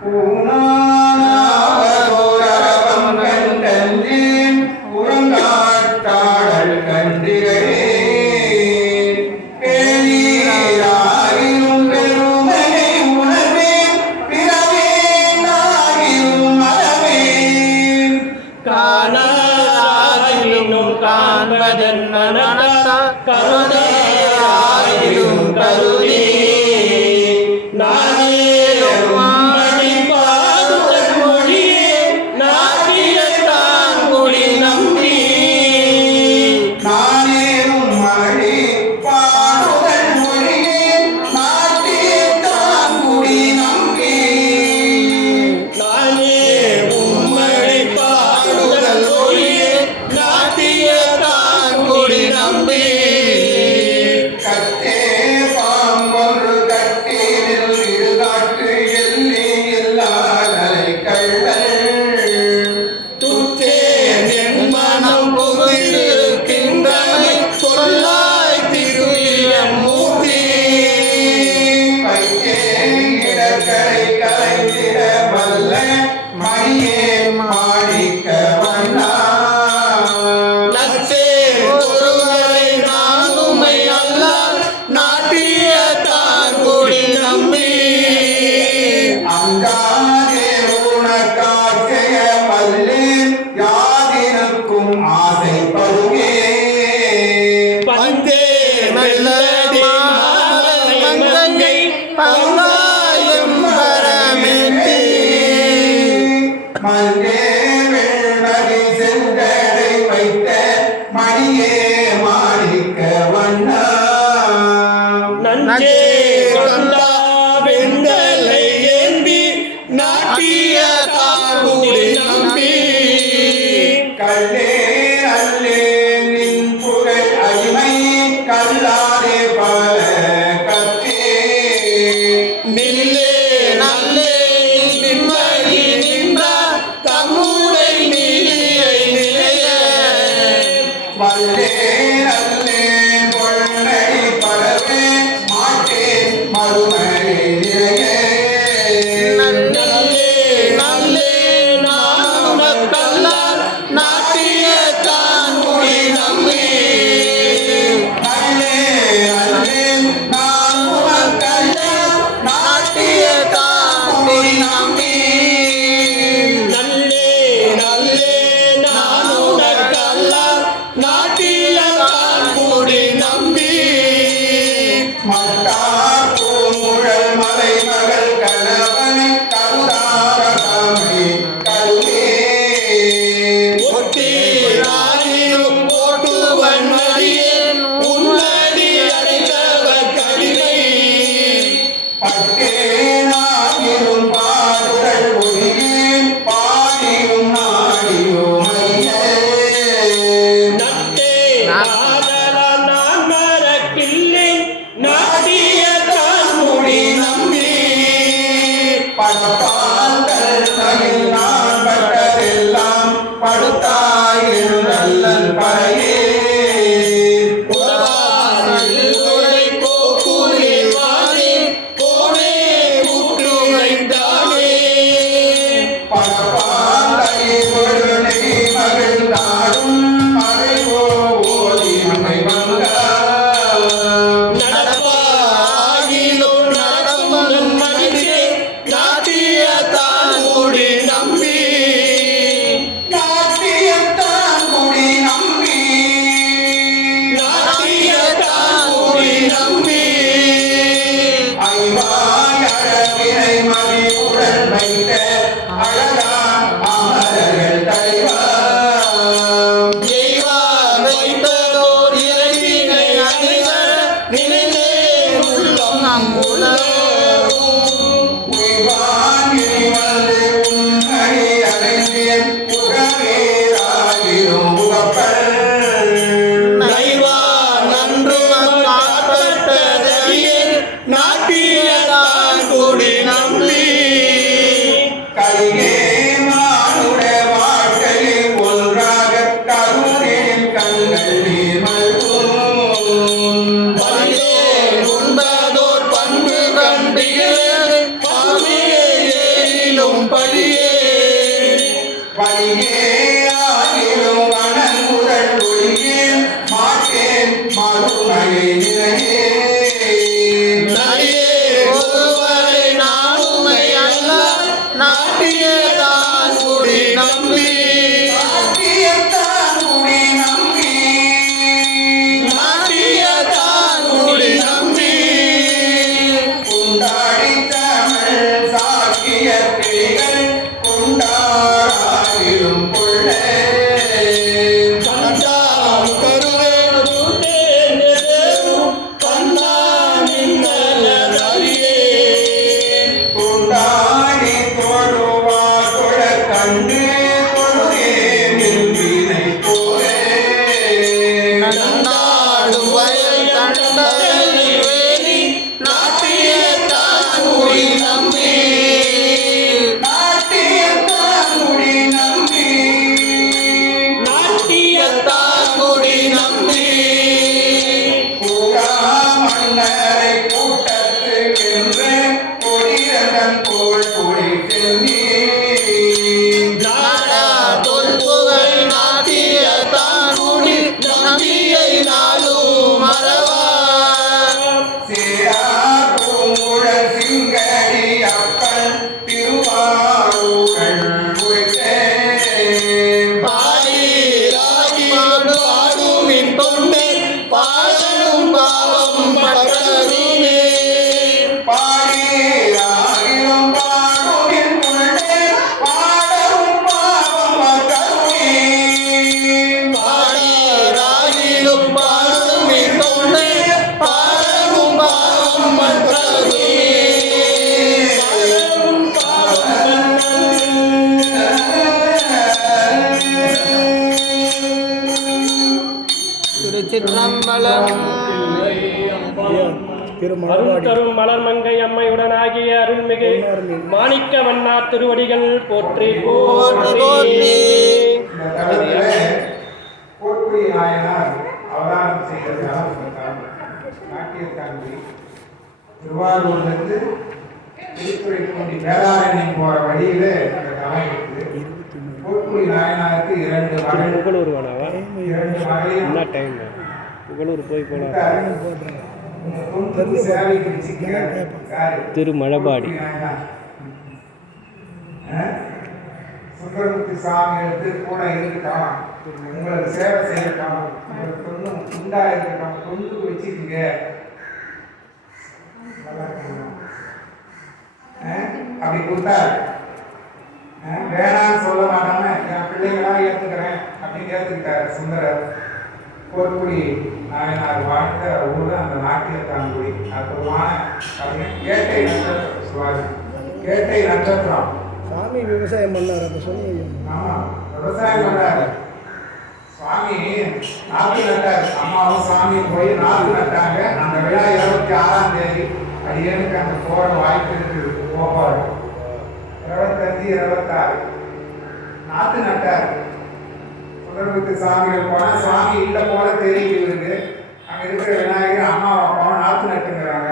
பூனாவதோரகம் கண்டேன் புறங்காட்டாடல் கண்டிகளே பேரீராகிலும் பெருமையை உணர்வேன் பிறவேனாகிலும் மறவேன் காணாகிலும் காண்பதென்ன கருணையாயிலும் கருதி திருச்சிற்றம்பலம். அருள் தரும் மலர்மங்கை அம்மையுடனாகிய அருள்மிகு மாணிக்க வண்ணார் திருவடிகள் போற்றி போற்றி. கோட்புடி நாயனார் அவதாரம் செய்ததால் நாட்டியத்தாண்டி திருவாரூர்லேருந்து திருத்துறைப்பூண்டி வேளாங்கண்ணி போற வழியில இந்த தலம் இருக்குது. கோட்புடி நாயனாருக்கு இரண்டு மகளையும் புகழூர் போய் போலாம். சேவை பிடிச்சி திருமழபாடி சுந்தரமூர்த்தி சாமி எடுத்து கூட இருக்கட்டும், உங்களுக்கு சேவை செய்யட்டும், உங்களுக்கு தொண்ணும் உண்டா இருக்கட்டும், தொண்டுக்கு வச்சுக்கீங்க. அப்படி கொடுத்தாரு. வேணான்னு சொல்ல மாட்டாம என் பிள்ளைங்களா ஏற்றுக்கிறேன் அப்படின்னு ஏற்றுக்கிட்டாரு சுந்தரர். கோட்புடி நாயனார் வாழ்ந்த ஊர் அந்த நாட்டியத்தான்குடி. அற்புதமான அப்படின்னு கேட்டை நட்சத்திரம் சொல்லுவாங்க. கேட்டை நட்சத்திரம் சாமி விவசாயம் பண்ணார். அப்போ சொன்னீங்க. ஆமாம், விவசாயம் பண்ணாரு சுவாமி. நாற்று நட்டார். அம்மாவும் சாமியும் போய் நாற்று நட்டாங்க. அந்த விழா 26ஆம் தேதி. அடியனுக்கு அந்த போகிற வாய்ப்பு இருக்குது. போப்பாடு 25, 26 நாற்று நட்டார். சுந்தரமூர்த்தி சாமிகள் போனால் சாமி இல்லை போல தெரியுது இவருக்கு. அங்கே இருக்கிற விநாயகர் அம்மாவை அப்பாவும் நாற்று நட்டுங்கிறாங்க.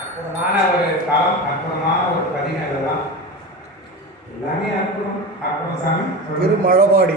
அற்புதமான ஒரு தலம், அற்புதமான ஒரு பதிவு. தான் எல்லாமே அற்புதம். அற்புதம் சாமி திருமழபாடி.